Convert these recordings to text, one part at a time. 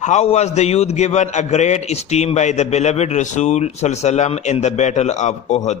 How was the youth given a great esteem by the beloved Rasul sallam in the battle of Uhud?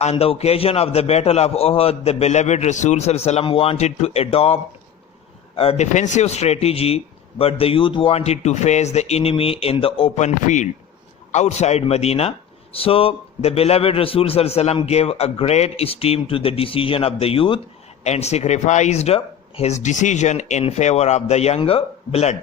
On the occasion of the battle of Uhud, the beloved Rasul sallallahu alaihi wasallam wanted to adopt a defensive strategy, but the youth wanted to face the enemy in the open field outside Medina. So the beloved Rasul sallallahu alaihi wasallam gave a great esteem to the decision of the youth and sacrificed his decision in favor of the younger blood.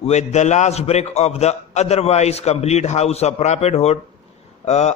with the last brick of the otherwise complete house of prophethood,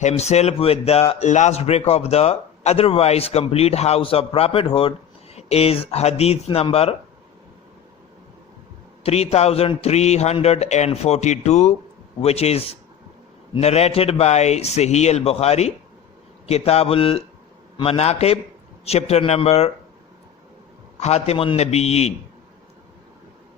himself with the last brick of the otherwise complete house of prophethood is hadith number 3342, which is narrated by Sahih al-Bukhari, Kitab al-Manaqib, chapter number Khatimun Nabiyyin।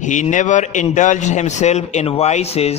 He never indulged himself in vices.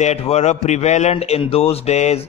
that were prevalent in those days,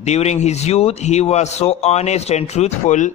During his youth he was so honest and truthful.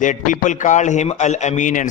that people called him al-Amin and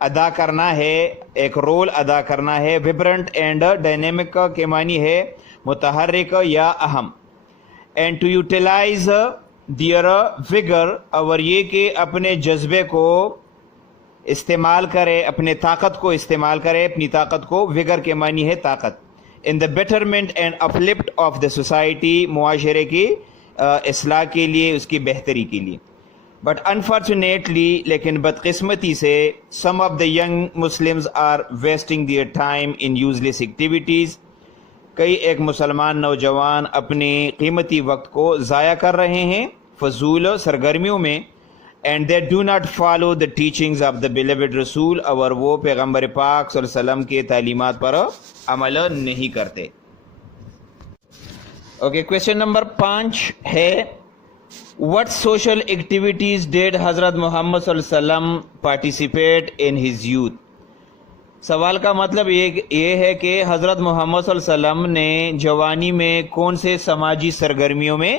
ادا کرنا ہے، ایک role ادا کرنا ہے. ویبرنٹ and dynamic کے معنی ہے متحرک یا اہم. اینڈ ٹو یوٹیلائز دیئر وگر، اور یہ کہ اپنے جذبے کو استعمال کرے، اپنے طاقت کو استعمال کرے، اپنی طاقت کو. وگر کے معنی ہے طاقت. In the betterment and uplift of the society, معاشرے کی اصلاح کے لیے، اس کی بہتری کے لیے. بٹ انفارچونیٹلی، لیکن بدقسمتی سے، some of the young Muslims are wasting their time in useless activities, کئی ایک مسلمان نوجوان اپنے قیمتی وقت کو ضائع کر رہے ہیں فضول سرگرمیوں میں. And they do not follow the teachings of the beloved رسول، اور وہ پیغمبر پاک صلی اللہ علیہ وسلم کے تعلیمات پر عمل نہیں کرتے. اوکے، کویشچن نمبر 5 ہے what social activities did حضرت محمد صلی اللہ علیہ وسلم participate in his youth؟ سوال کا مطلب یہ ہے کہ حضرت محمد صلی اللہ علیہ وسلم نے جوانی میں کون سے سماجی سرگرمیوں میں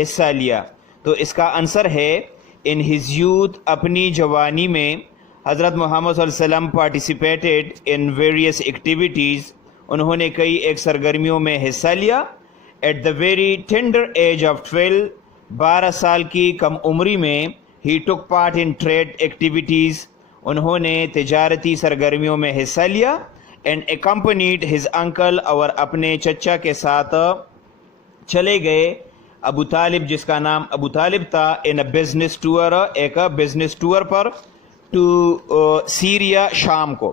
حصہ لیا. تو اس کا آنسر ہے in his youth، اپنی جوانی میں حضرت محمد صلی اللہ علیہ وسلم participated in various activities، انہوں نے کئی ایک سرگرمیوں میں حصہ لیا. at the very tender age of 12 سال کی کم عمری میں he took part in trade activities، انہوں نے تجارتی سرگرمیوں میں حصہ لیا. and accompanied his uncle، اور اپنے چچا کے ساتھ چلے گئے ابو طالب، جس کا نام ابو طالب تھا، in a business tour، ایک business tour per to Syria, شام کو.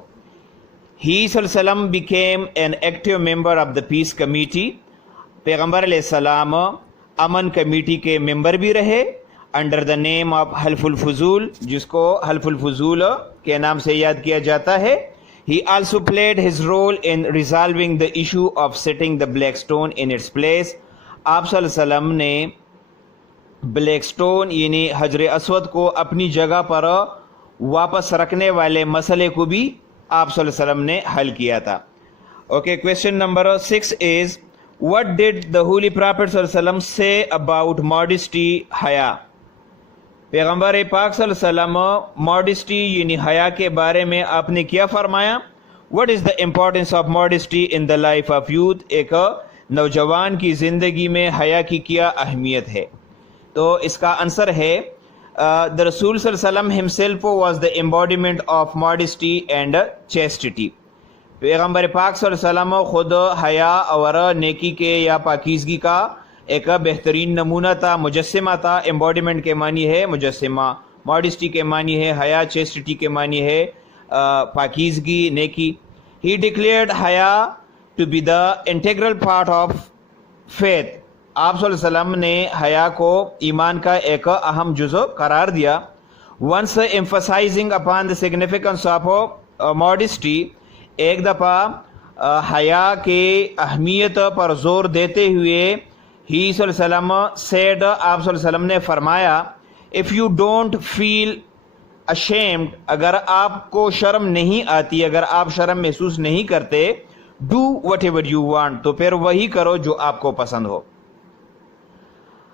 he صلی اللہ علیہ وسلم became an active member of the peace committee، پیغمبر علیہ السلام امن کمیٹی کے ممبر بھی رہے. انڈر دا نیم آف حلف الفضول، جس کو حلف الفضول کے نام سے یاد کیا جاتا ہے. He also played his role in resolving the issue of setting the black stone in its place، آپ صلی اللہ علیہ وسلم نے بلیک سٹون یعنی حجر اسود کو اپنی جگہ پر واپس رکھنے والے مسئلے کو بھی آپ صلی اللہ علیہ وسلم نے حل کیا تھا. Okay, question number 6 is what did the holy prophet صلی اللہ علیہ وسلم say about modesty، حیا؟ پیغمبر پاک صلی اللہ علیہ وسلم modesty یعنی حیا کے بارے میں آپ نے کیا فرمایا؟ what is the importance of modesty in the life of youth، ایک نوجوان کی زندگی میں حیا کی کیا اہمیت ہے؟ تو اس کا آنسر ہے the رسول صلی اللہ علیہ وسلم himself was the embodiment of modesty and chastity، پیغمبر پاک صلی اللہ علیہ وسلم خود حیا اور نیکی کے یا پاکیزگی کا ایک بہترین نمونہ تھا، مجسمہ تھا. ایمبوڈیمنٹ کے معنی ہے مجسمہ، ماڈسٹی کے معنی ہے حیا، چیسٹی کے معنی ہے پاکیزگی، نیکی. ہی ڈکلیئرڈ حیا to be the integral part of faith, آپ صلی اللہ علیہ وسلم نے حیا کو ایمان کا ایک اہم جزو قرار دیا. Once emphasising upon the significance of modesty, ایک دفعہ حیا کے اہمیت پر زور دیتے ہوئے ہی صلی اللہ علیہ وسلم سیڈ، آپ صلی اللہ علیہ وسلم نے فرمایا، if you don't feel ashamed، اگر آپ کو شرم نہیں آتی، اگر آپ شرم محسوس نہیں کرتے، do what ever you want, تو پھر وہی کرو جو آپ کو پسند ہو.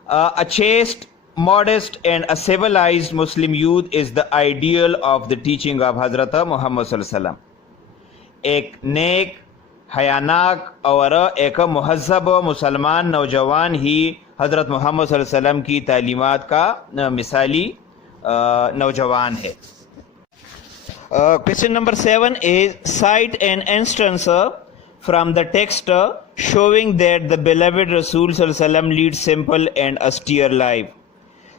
A chaste, modest and a civilized Muslim youth is the ideal of the teaching of حضرت محمد صلی اللہ علیہ وسلم. ایک نیک، حیاناک اور ایک مہذب مسلمان نوجوان ہی حضرت محمد صلی اللہ علیہ وسلم کی تعلیمات کا مثالی نوجوان ہے. Question number 7 is cite an instance from the text showing that the beloved Rasul صلی اللہ علیہ وسلم leads simple and austere life.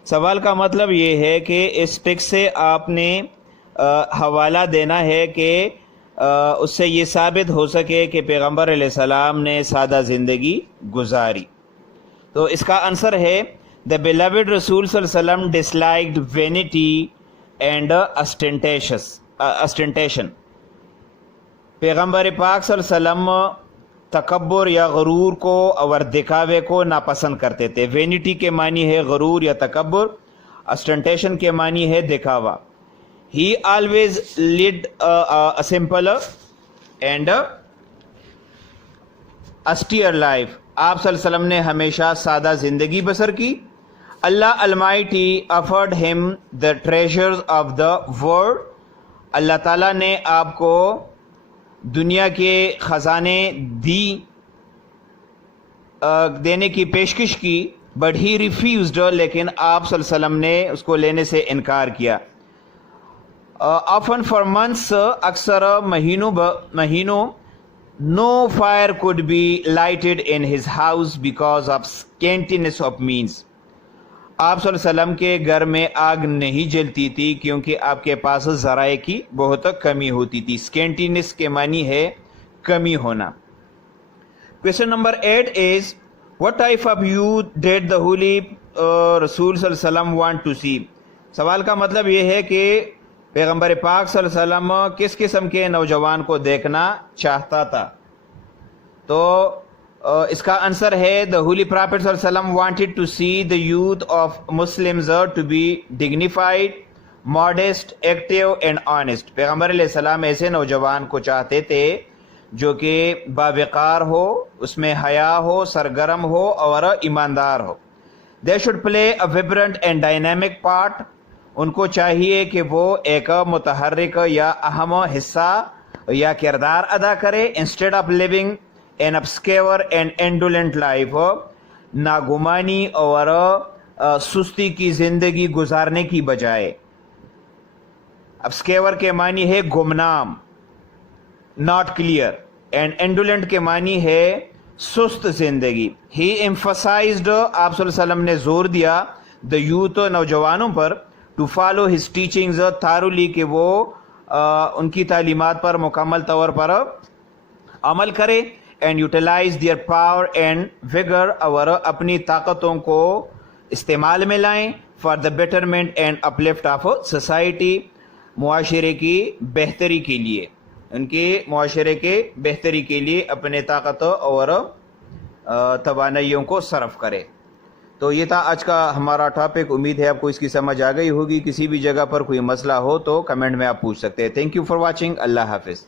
سوال کا مطلب یہ ہے کہ اس ٹیکسٹ سے آپ نے حوالہ دینا ہے کہ اس سے یہ ثابت ہو سکے کہ پیغمبر علیہ السلام نے سادہ زندگی گزاری. تو اس کا آنسر ہے the beloved رسول صلی اللہ علیہ وسلم disliked vanity and ostentation. پیغمبر پاک صلی اللہ علیہ وسلم تکبر یا غرور کو اور دکھاوے کو ناپسند کرتے تھے. وینٹی کے معنی ہے غرور یا تکبر، اسٹنٹیشن کے معنی ہے دکھاوا. He always led a simple and austere life. آپ صلی اللہ علیہ وسلم نے ہمیشہ سادہ زندگی بسر کی. اللہ Almighty offered him the treasures of the world. اللہ تعالیٰ نے آپ کو دنیا کے خزانے دینے کی پیشکش کی، بٹ ہی ریفیوزڈ، لیکن آپ صلی اللہ علیہ وسلم نے اس کو لینے سے انکار کیا. آفن فار منتھس، اکثر مہینوں no fire could be lighted in his house because of scantiness of means. آپ صلی اللہ علیہ وسلم کے گھر میں آگ نہیں جلتی تھی کیونکہ آپ کے پاس ذرائع کی بہت کمی ہوتی تھی. سکینٹینس کے معنی ہے کمی ہونا. Question number 8 is what type of youth did the holy رسول صلی اللہ علیہ وسلم want to see. سوال کا مطلب یہ ہے کہ پیغمبر پاک صلی اللہ علیہ وسلم کس قسم کے نوجوان کو دیکھنا چاہتا تھا. تو اس کا آنسر ہے the holy prophet صلی اللہ علیہ وسلم wanted to see the youth of Muslims to be dignified, modest, active and honest. پیغمبر علیہ السلام ایسے نوجوان کو چاہتے تھے جو کہ باوقار ہو، اس میں حیا ہو، سرگرم ہو اور ایماندار ہو. They should play a vibrant and dynamic part. ان کو چاہیے کہ وہ ایک متحرک یا اہم حصہ یا کردار ادا کرے. Instead of living an obscure and indolent life، ناگمانی اور سستی کی زندگی گزارنے کی بجائے. obscure کے معنی ہے گمنام، not clear، and indolent کے معنی ہے سست زندگی. He emphasized، آپ صلی اللہ علیہ وسلم نے زور دیا the youth، نوجوانوں پر to follow his teachings thoroughly، کہ وہ ان کی تعلیمات پر مکمل طور پر عمل کرے. and utilize their power and vigor، اور اپنی طاقتوں کو استعمال میں لائیں for the betterment and uplift of society، معاشرے کی بہتری کے لیے، ان کے معاشرے کے بہتری کے لیے اپنے طاقت اور توانائیوں کو صرف کرے. تو یہ تھا آج کا ہمارا ٹاپک. امید ہے آپ کو اس کی سمجھ آ گئی ہوگی. کسی بھی جگہ پر کوئی مسئلہ ہو تو کمنٹ میں آپ پوچھ سکتے ہیں. Thank you for watching. اللہ حافظ.